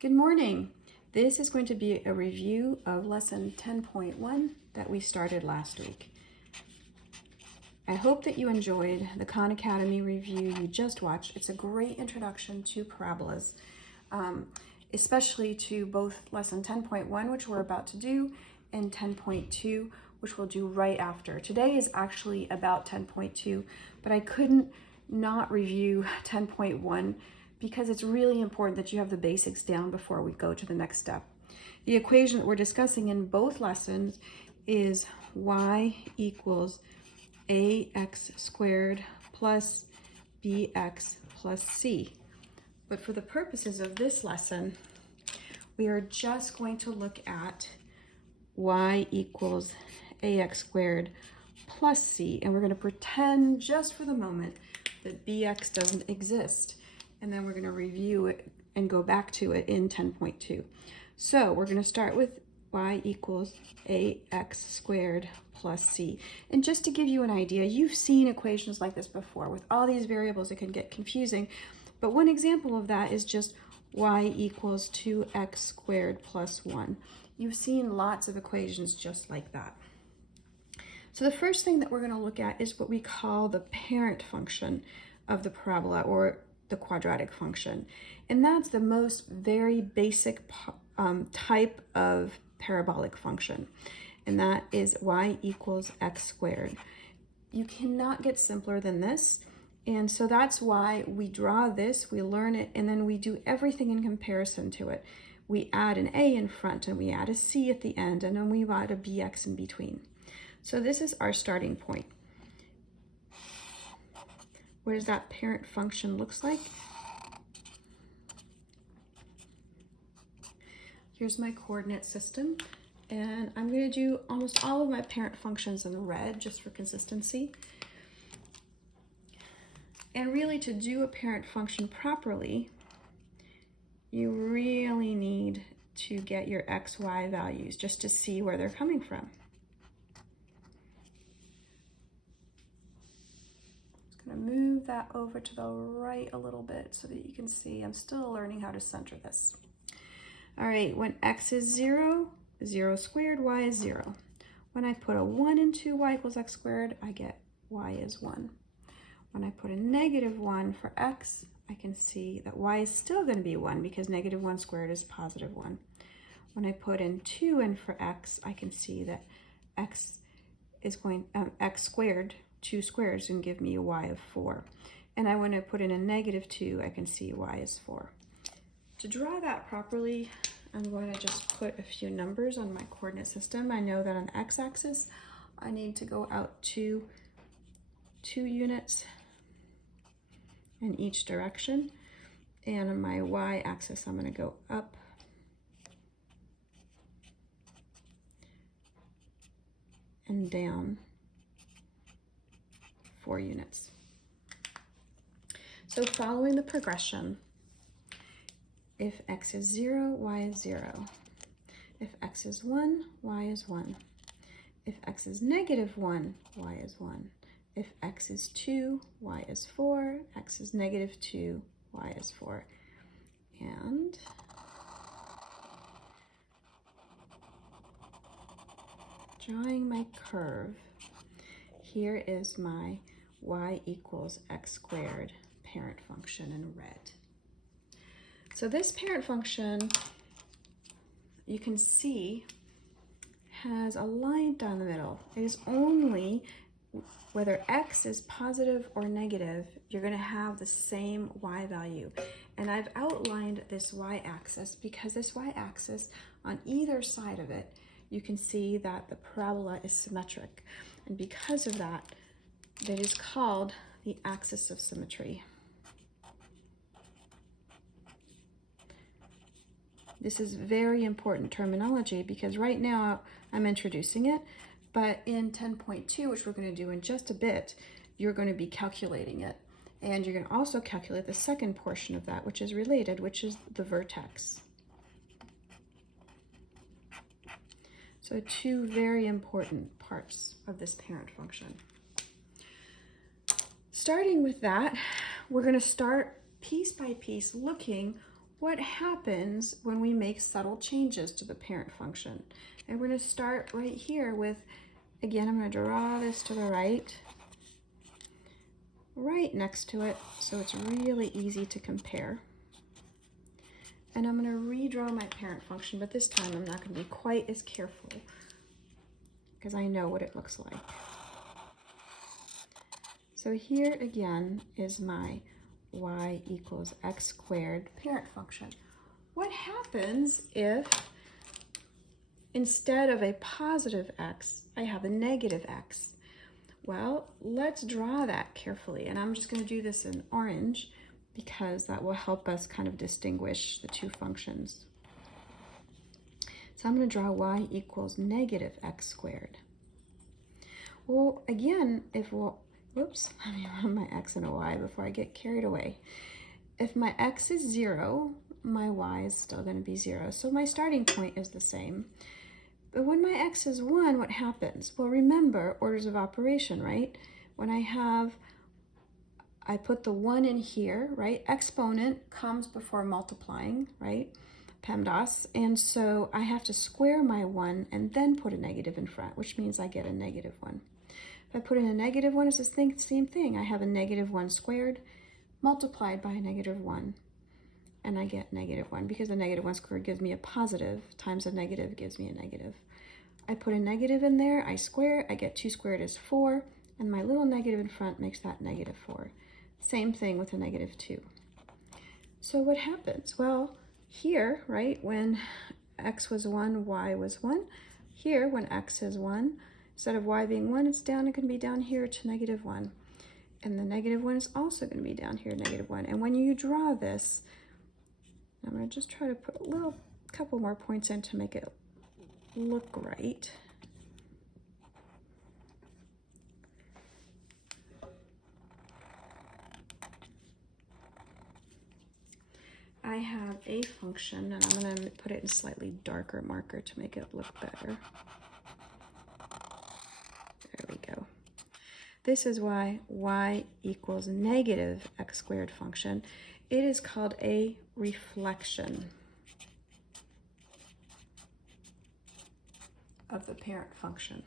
Good morning. This is going to be a review of lesson 10.1 that we started last week. I hope that you enjoyed the Khan Academy review you just watched. It's a great introduction to parabolas, especially to both lesson 10.1, which we're about to do, and 10.2, which we'll do right after. Today is actually about 10.2, but I couldn't not review 10.1 because it's really important that you have the basics down before we go to the next step. The equation that we're discussing in both lessons is y equals ax squared plus bx plus c. But for the purposes of this lesson, we are just going to look at y equals ax squared plus c, and we're going to pretend just for the moment that bx doesn't exist. And then we're going to review it and go back to it in 10.2. So we're going to start with y equals ax squared plus c. And just to give you an idea, you've seen equations like this before. With all these variables, it can get confusing. But one example of that is just y equals 2x squared plus 1. You've seen lots of equations just like that. So the first thing that we're going to look at is what we call the parent function of the parabola, or the quadratic function. And that's the most very basic type of parabolic function. And that is y equals x squared. You cannot get simpler than this. And so that's why we draw this, we learn it, and then we do everything in comparison to it. We add an a in front, and we add a c at the end, and then we add a bx in between. So this is our starting point. What does that parent function looks like? Here's my coordinate system, and I'm going to do almost all of my parent functions in red just for consistency. And really, to do a parent function properly, you really need to get your x, y values just to see where they're coming from. I'm going to move that over to the right a little bit so that you can see I'm still learning how to center this. All right, when x is 0, 0 squared, y is 0. When I put a 1 into y equals x squared, I get y is 1. When I put a negative 1 for x, I can see that y is still going to be 1 because negative 1 squared is positive 1. When I put in 2 in for x, I can see that x squared, 2 squares, and give me a y of 4. And when I put in a negative 2, I can see y is 4. To draw that properly, I'm going to just put a few numbers on my coordinate system. I know that on the x-axis, I need to go out 2 units in each direction. And on my y-axis, I'm going to go up and down 4 units. So following the progression, if x is 0, y is 0. If x is 1, y is 1. If x is negative 1, y is 1. If x is 2, y is 4. X is negative 2, y is 4. And drawing my curve, here is my y equals x squared parent function in red. So this parent function, you can see, has a line down the middle. It is only whether x is positive or negative, you're going to have the same y value. And I've outlined this y-axis because this y-axis, on either side of it, you can see that the parabola is symmetric. And because of that, it is called the axis of symmetry. This is very important terminology because right now I'm introducing it, but in 10.2, which we're going to do in just a bit, you're going to be calculating it. And you're going to also calculate the second portion of that, which is related, which is the vertex. So 2 very important parts of this parent function. Starting with that, we're going to start piece by piece looking what happens when we make subtle changes to the parent function. And we're going to start right here with, again, I'm going to draw this to the right next to it, so it's really easy to compare. And I'm going to redraw my parent function, but this time I'm not going to be quite as careful because I know what it looks like. So here again is my y equals x squared parent function. What happens if instead of a positive x, I have a negative x? Well, let's draw that carefully, and I'm just going to do this in orange because that will help us kind of distinguish the two functions. So I'm going to draw y equals negative x squared. Well, again, whoops, let me run my x and a y before I get carried away. If my x is 0, my y is still going to be 0. So my starting point is the same. But when my x is 1, what happens? Well, remember orders of operation, right? When I put the 1 in here, right? Exponent comes before multiplying, right? PEMDAS. And so I have to square my 1 and then put a negative in front, which means I get a negative 1. If I put in a negative 1, it's the same thing. I have a negative 1 squared multiplied by a negative 1. And I get negative 1 because a negative 1 squared gives me a positive times a negative gives me a negative. I put a negative in there, I square, I get 2 squared is 4, and my little negative in front makes that negative 4. Same thing with a negative 2. So what happens? Well, here, right, when x was 1, y was 1. Here, when x is 1, instead of y being 1, it's going to be down here to negative 1. And the negative 1 is also going to be down here, negative 1. And when you draw this, I'm going to just try to put a couple more points in to make it look right. I have a function, and I'm going to put it in slightly darker marker to make it look better. There we go. This is why y equals negative x squared function. It is called a reflection of the parent function.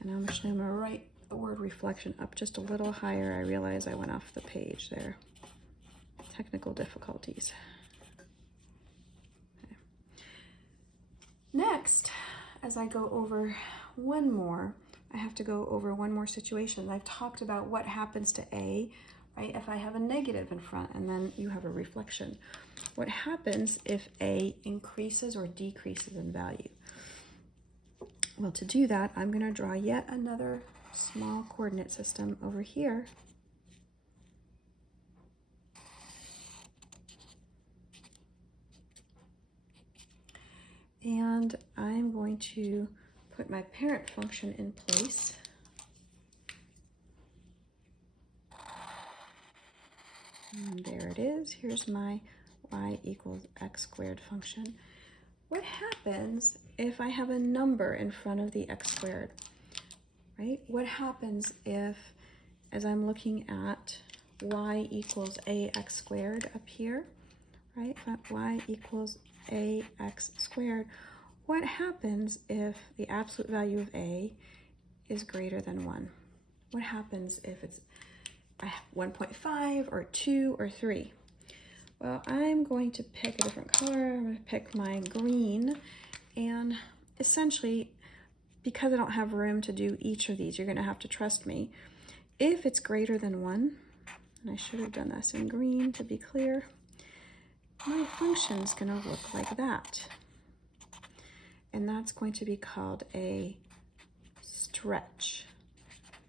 And I'm just going to write the word reflection up just a little higher. I realize I went off the page there. Technical difficulties. Okay. Next, as I go over one more, I have to go over one more situation. I've talked about what happens to A, right? If I have a negative in front and then you have a reflection. What happens if A increases or decreases in value? Well, to do that, I'm going to draw yet another small coordinate system over here. And I'm going to put my parent function in place. And there it is. Here's my y equals x squared function. What happens if I have a number in front of the x squared, right? What happens if, as I'm looking at y equals ax squared up here, right? Y equals ax squared. What happens if the absolute value of a is greater than 1? What happens if it's 1.5 or 2 or 3? Well, I'm going to pick a different color. I'm going to pick my green, and essentially, because I don't have room to do each of these, you're going to have to trust me. If it's greater than 1, and I should have done this in green to be clear, my function's going to look like that. And that's going to be called a stretch.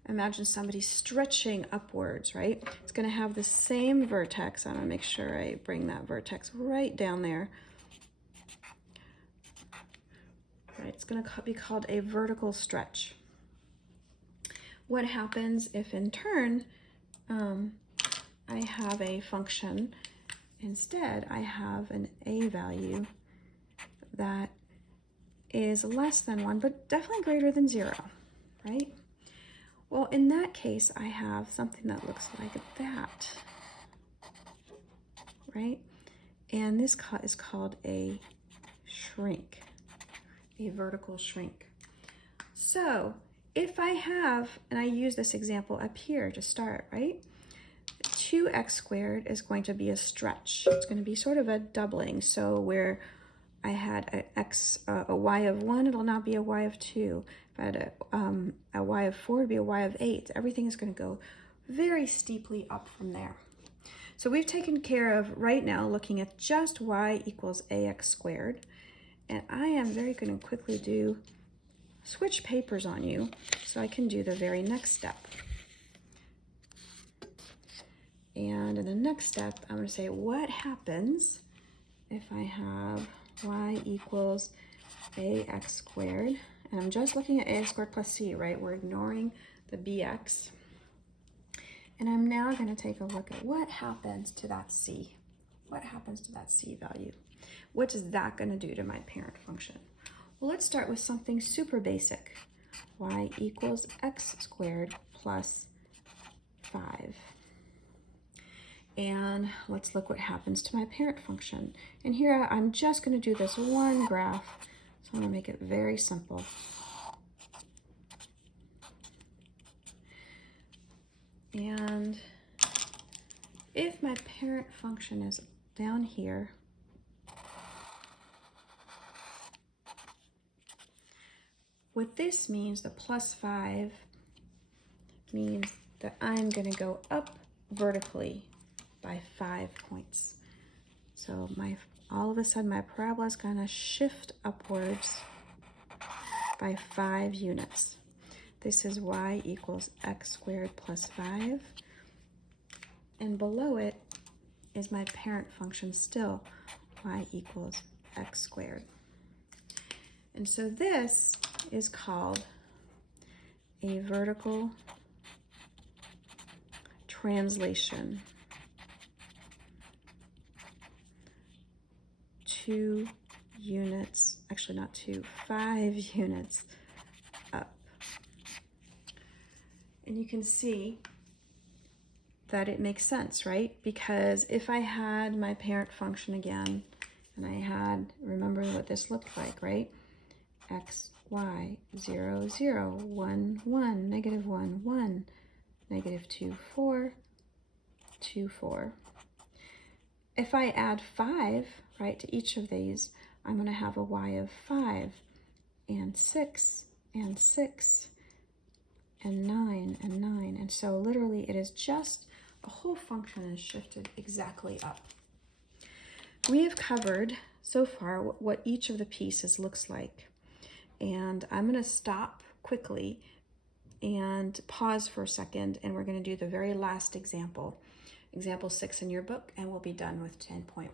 Imagine somebody stretching upwards, right? It's going to have the same vertex. I'm going to make sure I bring that vertex right down there. Right, it's going to be called a vertical stretch. What happens if in turn I have a function, instead I have an a value that is less than 1, but definitely greater than 0, right? Well, in that case, I have something that looks like that. right? And this is called a shrink, a vertical shrink. So if I have, and I use this example up here to start, right? 2x squared is going to be a stretch. It's going to be sort of a doubling. So where I had a y of 1, it'll now be a y of 2. If I had a y of 4, it'd be a y of 8. Everything is going to go very steeply up from there. So we've taken care of, right now, looking at just y equals ax squared. And I am very going to quickly switch papers on you so I can do the very next step. And in the next step, I'm going to say, what happens if I have y equals ax squared? And I'm just looking at ax squared plus c, right? We're ignoring the bx. And I'm now going to take a look at what happens to that c. What happens to that c value? What is that going to do to my parent function? Well, let's start with something super basic. Y equals x squared plus 5. And let's look what happens to my parent function. And here I'm just going to do this one graph, so I'm going to make it very simple. And if my parent function is down here, what this means, the plus 5, means that I'm going to go up vertically by 5 points. So all of a sudden my parabola is going to shift upwards by 5 units. This is y equals x squared plus 5. And below it is my parent function still, y equals x squared. And so this is called a vertical translation. 2 units, actually not 2, 5 units up. And you can see that it makes sense, right? Because if I had my parent function again, and I had, remember what this looked like, right? X, y, 0, 0, 1, 1, negative 1, 1, negative 2, 4, 2, 4. If I add 5, right, to each of these, I'm going to have a y of 5, and 6, and 6, and 9, and 9. And so literally it is just, the whole function is shifted exactly up. We have covered so far what each of the pieces looks like. And I'm going to stop quickly and pause for a second, and we're going to do the very last example, example 6 in your book, and we'll be done with 10.1.